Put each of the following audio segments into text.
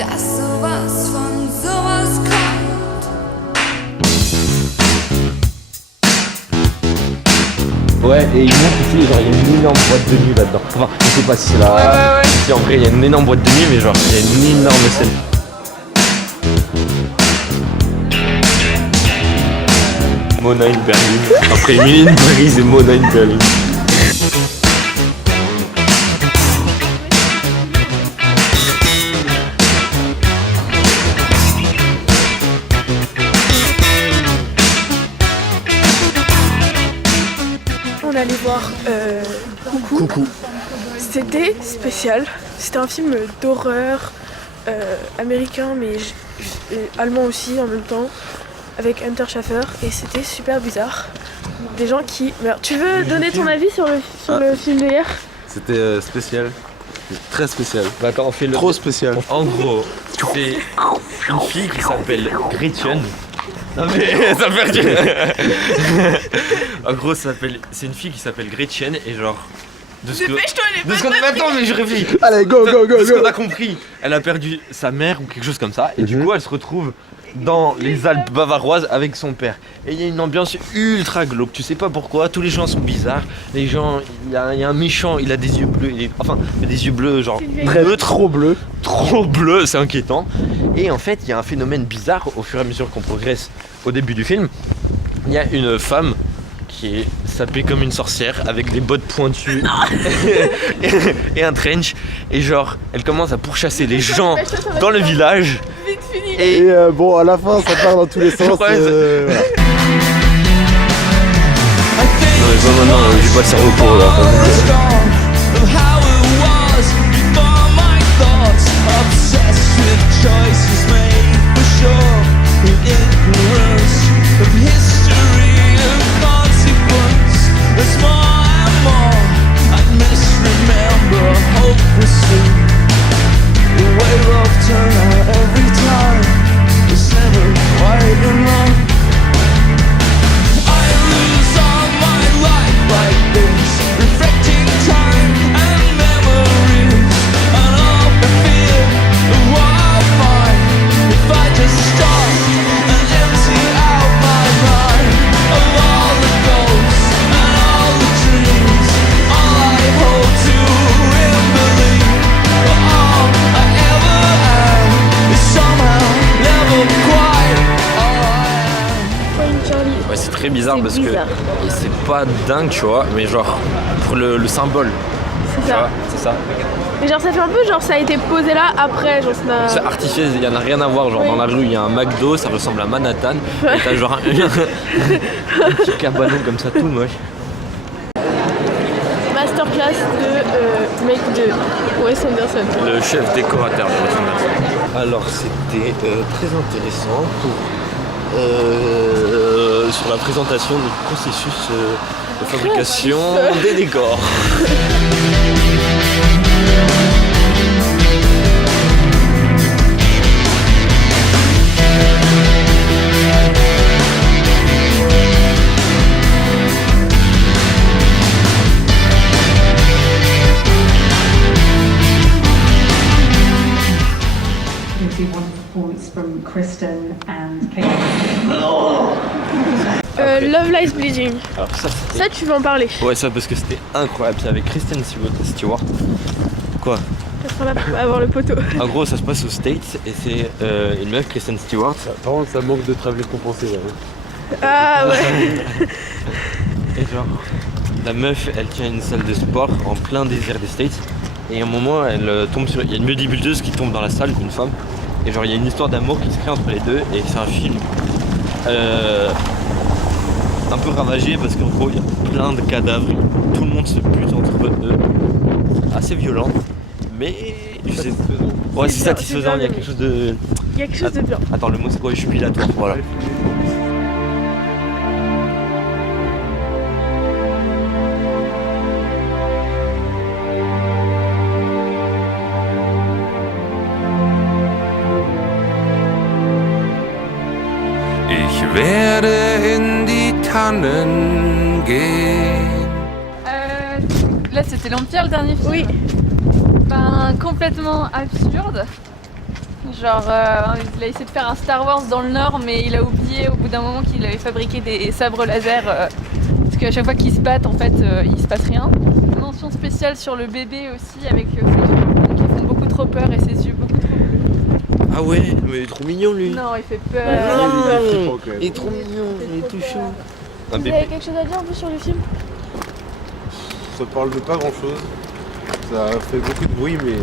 dass sowas von sowas kommt. Ouais, et il montre ici, genre, il y a une énorme boîte de nuit là-dedans. Enfin, je sais pas si c'est là. Ouais. Si en vrai, il y a une énorme boîte de nuit, mais genre, il y a une énorme scène. Mona in Berlin. Après Emily in Paris et Mona in Berlin. On allait voir Coucou. C'était spécial. C'était un film d'horreur américain mais allemand aussi en même temps avec Hunter Schafer et c'était super bizarre. Des gens qui meurent. Tu veux donner ton avis sur le film d'hier? C'était spécial. Très spécial. Bah attends, on fait le... Trop spécial. En gros, c'est une fille qui s'appelle Gretchen. Non mais ça fait rire. En gros, c'est une fille qui s'appelle Gretchen et genre Dépêche-toi, de ce qu'on attends, mais je réfléchis. Allez, go. De ce qu'on a compris, elle a perdu sa mère ou quelque chose comme ça et du coup, elle se retrouve dans les Alpes bavaroises avec son père. Et il y a une ambiance ultra glauque, tu sais pas pourquoi, tous les gens sont bizarres, les gens, il y a un méchant, il a des yeux bleus, il a des yeux bleus genre trop bleus, c'est inquiétant. Et en fait, il y a un phénomène bizarre au fur et à mesure qu'on progresse au début du film. Il y a une femme qui est sapée comme une sorcière avec des bottes pointues et un trench et genre elle commence à pourchasser les gens dans le village. Et bon, à la fin, ça part dans tous les sens. Ouais, voilà. Non mais pas maintenant, j'ai pas le cerveau pour là. Ouais, c'est très bizarre parce que c'est pas dingue, tu vois, mais genre pour le symbole. C'est ça. C'est ça. Mais genre ça fait un peu genre ça a été posé là après genre C'est artificiel, il y en a rien à voir, genre dans la rue il y a un McDo, ça ressemble à Manhattan, et t'as genre un petit cabanon comme ça tout moche. Masterclass de mec de Wes Anderson. Le chef décorateur de Wes Anderson. Alors c'était très intéressant sur la présentation du processus de fabrication des décors. From Kristen and Kate. Love Lies Bleeding. Alors Ça tu veux en parler? ouais, ça parce que c'était incroyable, c'est avec Kristen Stewart. Quoi? Ça sera là pour avoir le poteau. En gros, ça se passe aux States et c'est une meuf, Kristen Stewart. Par contre, ça manque de travelling compensé. Là. Ah ouais. Et genre, la meuf, elle tient une salle de sport en plein désert des States. Et à un moment, elle tombe sur. Il y a une bodybuildeuse qui tombe dans la salle, une femme. Et genre, il y a une histoire d'amour qui se crée entre les deux. Et c'est un film un peu ravagé parce qu'en gros, il y a plein de cadavres. Tout le monde se bute entre eux. Assez violent. Mais. Je sais. Ouais, c'est satisfaisant. Il y a quelque chose de. Il y a quelque chose de bien. Attends, le mot c'est quoi? Jubilatoire. Voilà. Ich werde in die Tannen gehen. Là c'était l'Empire le dernier film. Oui. Ben, complètement absurde. Genre, il a essayé de faire un Star Wars dans le Nord, mais il a oublié au bout d'un moment qu'il avait fabriqué des sabres laser. Parce qu'à chaque fois qu'ils se battent, en fait, il se passe rien. Mention spéciale sur le bébé aussi, avec ses yeux qui font beaucoup trop peur et ses yeux beaucoup trop bleus. Ah ouais, mais il est trop mignon lui. Non, il fait peur. Il est trop mignon, il est tout chaud. Un Vous bébé. avez quelque chose à dire un peu sur le film? Ça parle de pas grand chose. Ça fait beaucoup de bruit, mais.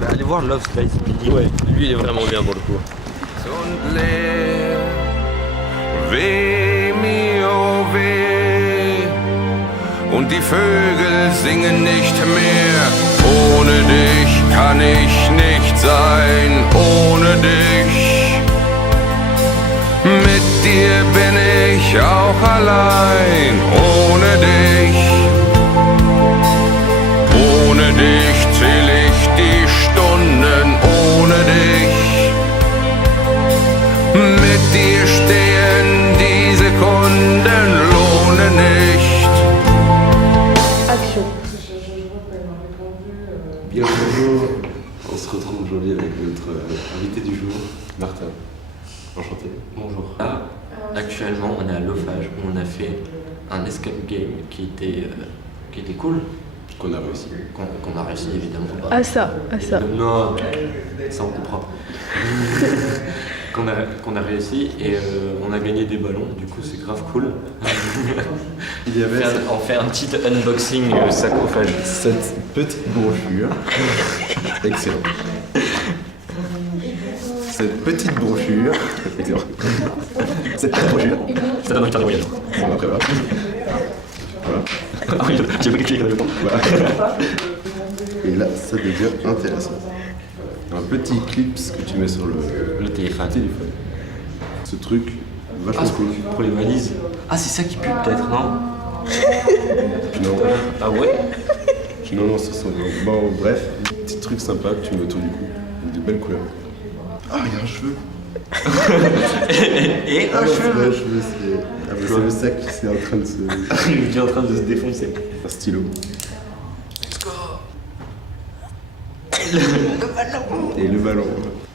Bah, allez voir Love Space Billy. Ouais, lui il est vraiment bien pour le coup. Und leer, weh mir, oh weh, und die Vögel singen nicht mehr. Ohne dich kann ich nicht sein, ohne dich. Mit dir bin ich auch allein, ohne dich. Ohne dich zähl ich die Stunden, ohne dich. Mit dir stehen die Sekunden, lohne nicht. Action. Bien bonjour. On se retrouve aujourd'hui avec notre invité du jour, Martin. Enchanté. Bonjour. Là, actuellement, on est à l'Ophage où on a fait un escape game qui était cool, Qu'on a réussi. qu'on a réussi évidemment. Ah ça. Non, ça on comprend. qu'on a réussi et on a gagné des ballons, du coup c'est grave cool. Il y avait On fait un petit unboxing sacophage. cette petite brochure. Excellent. Cette petite brochure. Excellent. Cette petite brochure. Ça donne envie de faire des voyages. On va prévoir. Voilà. Ah oui, j'ai pas cliqué dans le temps. Voilà. Et là, ça devient intéressant. Un petit clip que tu mets sur le téléphone. Ce truc, Ah, vachement cool. pour les valises. Ah, c'est ça qui pue peut-être, non? Non, Ah ouais? non, ce sont. Bon, bref, petit truc sympa que tu mets autour du cou. Avec de belles couleurs. Ah, il y a un cheveu. Et Ah, non, c'est pas un cheveu, c'est le sac qui est en train de se. il est en train de se défoncer. Un stylo. Et le ballon.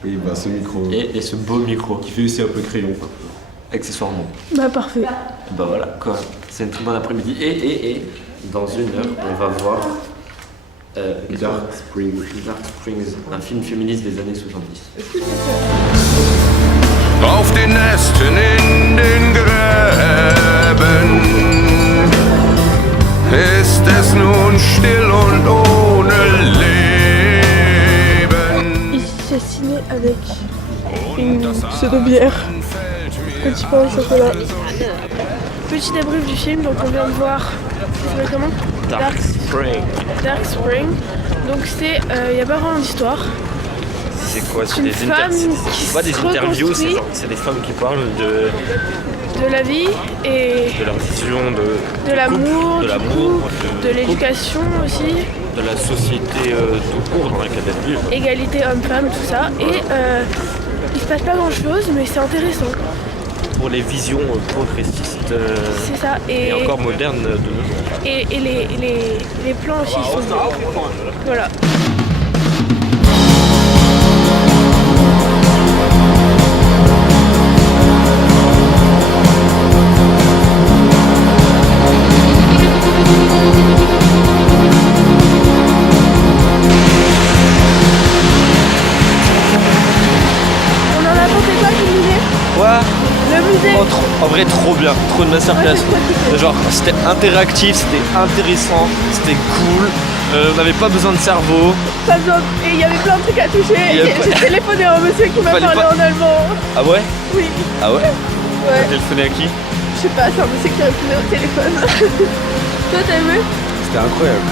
Et bah, ce micro. Et ce beau micro, Qui fait aussi un peu crayon. accessoirement. Bah parfait. Bah voilà, quoi. C'est une très bonne après-midi. Et dans une heure, on va voir Dark Spring. Dark Springs, un film féministe des années 70. Auf den Nesten in den Gräben ist es nun still und ohne Leben. Ici c'est ciné avec une pseudo-bière. Petit pain au chocolat. Petit débrief du film, donc on vient de voir. Ça s'appelle comment? Dark Spring. Dark Spring. Donc c'est, y a pas vraiment d'histoire. C'est quoi? C'est Une des femme qui c'est pas des se interviews, reconstruit. c'est des femmes qui parlent De la vie et de leur vision de l'amour, de du l'amour, couple, de l'éducation aussi, de la société tout court dans laquelle elles vivent. égalité homme-femme, tout ça. Et il se passe pas grand chose, mais c'est intéressant. Pour les visions progressistes C'est ça. et encore modernes de nos jours. Et les plans aussi sont beaux. Voilà. On en a pensé quoi du musée? Quoi? Le musée. En vrai, trop bien, trop de masterclass. Genre, c'était interactif, c'était intéressant, c'était cool. On n'avait pas besoin de cerveau. Pas besoin de- Et il y avait plein de trucs à toucher. Il y avait pas- J'ai téléphoné à un monsieur qui m'a Fallait parlé pas- en allemand. Ah ouais? Oui. Ah ouais? Ouais. T'as téléphoné à qui? Je sais pas, c'est un monsieur qui répondait au téléphone. Toi, t'as aimé? C'était incroyable.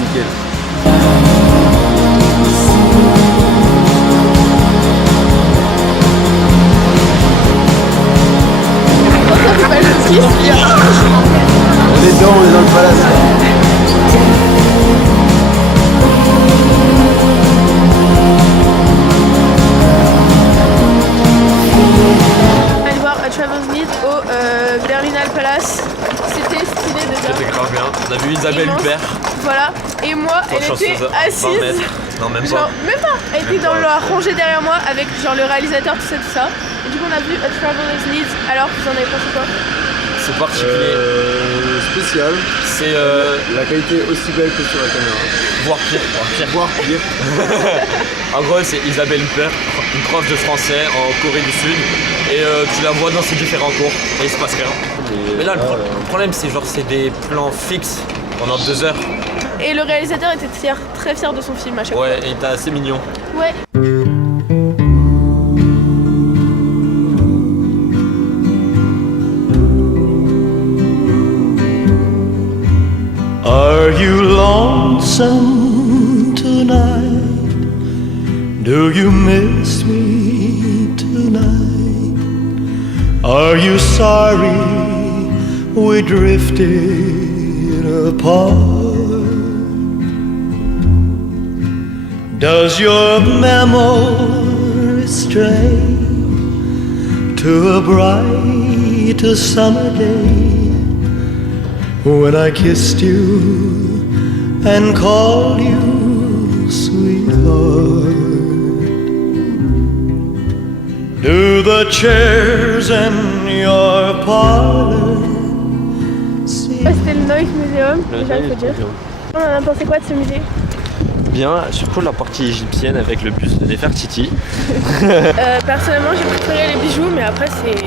Nickel. On est dedans, on est dans le palace. Allez voir A Travel's Need au Berlinale Palace. C'était stylé déjà. C'était grave bien. On a vu Isabelle Immense. Huppert. Voilà. Et moi, elle était assise. Non, même Genre, pas. même pas. Elle était dans la rangée derrière moi avec genre le réalisateur, tout ça. Et du coup, on a vu A Traveler's Needs. Alors, vous en avez pensé quoi? C'est particulier. Spécial. C'est La qualité aussi belle que sur la caméra. voire pire. Voire pire. En gros, c'est Isabelle Huppert, une prof de français en Corée du Sud. Et tu la vois dans ses différents cours et il se passe rien. Mais là, le problème, c'est genre, c'est des plans fixes pendant 2 heures. Et le réalisateur était très fier de son film à chaque fois. Ouais, et t'es assez mignon. Ouais. Are you lonesome tonight? Do you miss me tonight? Are you sorry we drifted apart? Does your memory stray to a bright summer day when I kissed you and called you sweetheart? Do the chairs in your parlor C'était le Noise Museum, déjà il faut dire. On en a pensé quoi de ce musée? Bien, surtout la partie égyptienne avec le buste de Nefertiti. Personnellement, j'ai préféré les bijoux, mais après c'est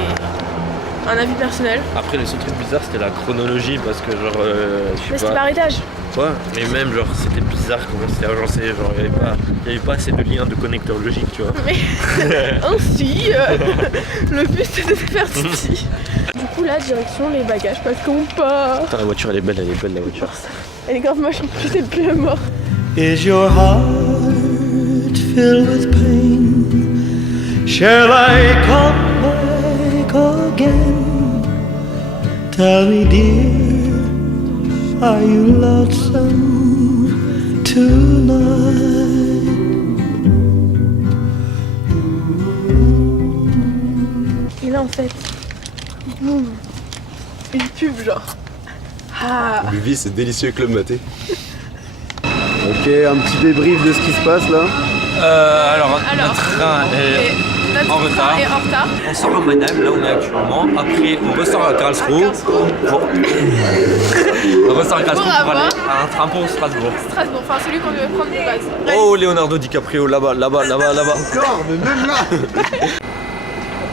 un avis personnel. Après, le seul truc bizarre, c'était la chronologie parce que genre, je Mais sais c'était pas. par étage. Ouais, mais même genre, c'était bizarre comment c'était agencé. Genre, il y avait pas assez de liens de connecteurs logiques, tu vois. Mais ainsi, le buste de Nefertiti. Du coup, là, direction les bagages parce qu'on part. Putain, la voiture, elle est belle la voiture. Elle est grave moche, en plus, elle pleut à mort. Is your heart filled with pain? Shall I come back again? Tell me, dear, are you lonesome tonight? Et là, en fait, boum, une pub, genre. Ah. Luvi, c'est délicieux Club Maté. Ok, un petit débrief de ce qui se passe là. Alors, notre train est notre en train retard. est en retard. On sort à Mannheim, là où on est actuellement. Après, on ressort à Karlsruhe. On ressort à Karlsruhe pour aller à un train pour Strasbourg. Strasbourg, enfin celui qu'on devait prendre de base. Oh, Leonardo DiCaprio, là-bas. Encore, mais même là.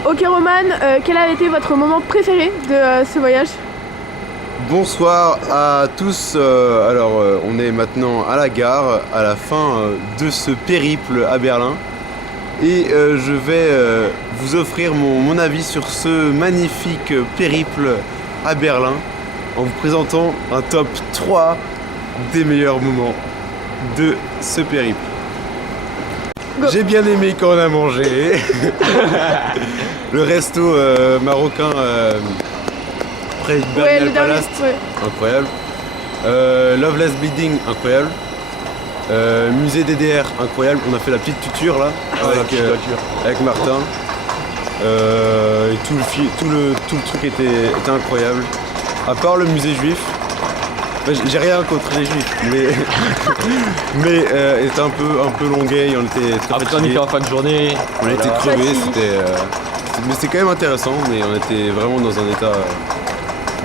Ok Roman, quel a été votre moment préféré de ce voyage? Bonsoir à tous. On est maintenant à la gare, à la fin de ce périple à Berlin. Et je vais vous offrir mon avis sur ce magnifique périple à Berlin en vous présentant un top 3 des meilleurs moments de ce périple. J'ai bien aimé quand on a mangé. Le resto marocain près de Berlin Palace, incroyable. Loveless Bleeding, incroyable. Musée DDR, incroyable. On a fait la petite tuture là avec Martin. Et tout le truc était incroyable. À part le musée juif. J'ai rien contre les juifs, mais était un peu longuet, on était très Après, on fatigués. était en fin de journée. On était crevés, mais c'était quand même intéressant, mais on était vraiment dans un état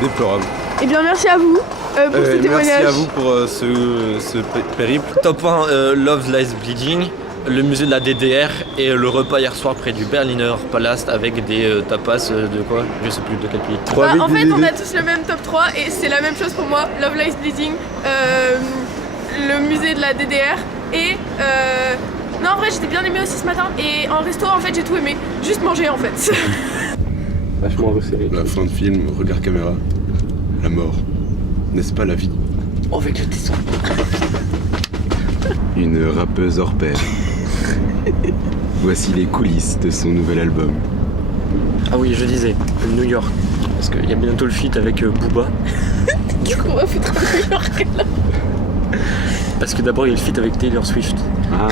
déplorable. Eh bien merci à vous pour ce témoignage. Merci à vous pour ce périple. Top 1, Love Lies Bleeding, le musée de la DDR et le repas hier soir près du Berliner Palast avec des tapas de quoi? Je sais plus de quel pays. Bah, en fait on a tous le même top 3 et c'est la même chose pour moi. Love Lies Bleeding, le musée de la DDR et... Non en vrai j'étais bien aimé aussi ce matin et en resto en fait j'ai tout aimé. Juste manger en fait. Vachement resserré. La fin de film, regard caméra, la mort, n'est-ce pas la vie? Oh, avec le tesson. Une rappeuse hors pair. Voici les coulisses de son nouvel album. Ah oui, je disais, New York. Parce qu'il y a bientôt le feat avec Booba. Du coup on va foutre un New York là. Parce que d'abord il y a le feat avec Taylor Swift. Ah.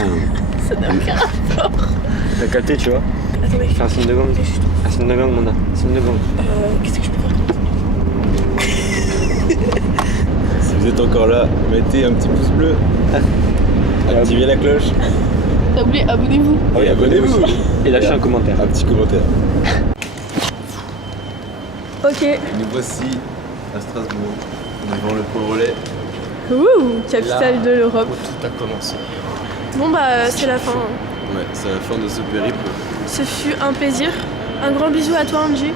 Ça n'a aucun rapport. T'as capté, tu vois? Attendez. Fais un signe de gang. Un signe de gang, Mona. Un signe de gang. Qu'est-ce que je peux faire? vous êtes encore là, mettez un petit pouce bleu. Activez la cloche. T'as oublié, abonnez-vous. Et abonnez-vous. Et lâchez un commentaire. Un petit commentaire. Ok. Et nous voici à Strasbourg, devant le Pont Relais. Ouh, capitale de l'Europe. Tout a commencé. Bon bah c'est la fin. Ouais, c'est la fin de ce périple. Ce fut un plaisir. Un grand bisou à toi Angie.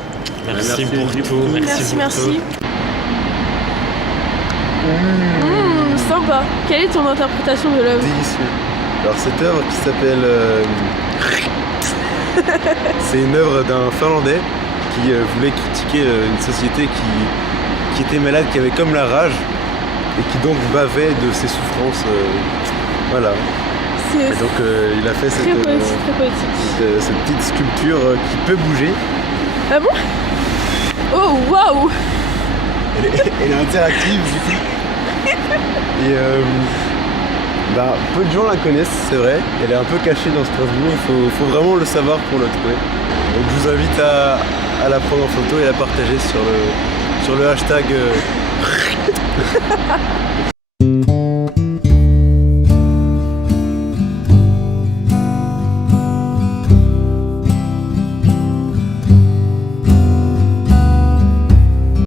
Merci pour tout. Merci. Sympa. Quelle est ton interprétation de l'œuvre? Délicieux. Alors cette œuvre qui s'appelle... c'est une œuvre d'un Finlandais qui voulait critiquer une société qui était malade, qui avait comme la rage et qui donc bavait de ses souffrances. Voilà. C'est Et donc il a fait très poétique, très poétique. cette petite sculpture qui peut bouger. Ah bon? Oh waouh! Elle est interactive du coup. Et peu de gens la connaissent, c'est vrai. Elle est un peu cachée dans Strasbourg, il faut vraiment le savoir pour le trouver. Donc je vous invite à la prendre en photo et à la partager sur le hashtag.